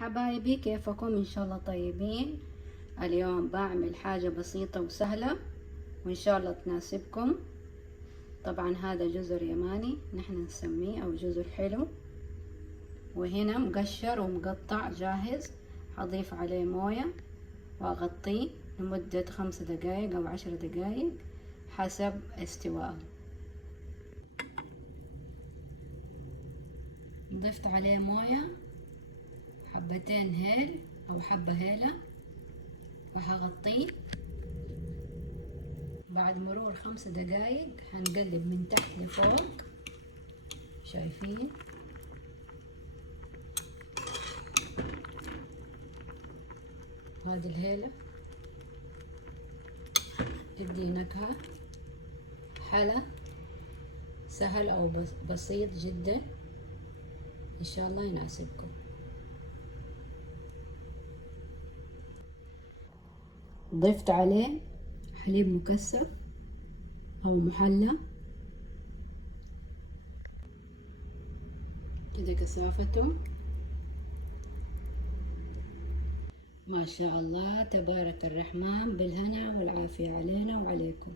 حبايبي، كيفكم؟ ان شاء الله طيبين. اليوم بعمل حاجة بسيطة وسهلة وان شاء الله تناسبكم. طبعا هذا جزر يماني نحن نسميه او جزر حلو، وهنا مقشر ومقطع جاهز. هضيف عليه موية واغطيه لمدة 5 دقايق او 10 دقايق حسب استواءه. ضفت عليه موية، حبتين هيل او حبة هيلة، وهغطيه. بعد مرور 5 دقايق هنقلب من تحت لفوق، شايفين؟ هذه الهيلة تدي نكهة حلا سهل او بسيط جدا، ان شاء الله يناسبكم. ضفت عليه حليب مكثف او محلى كده كثافته ما شاء الله تبارك الرحمن، بالهنا والعافية علينا وعليكم.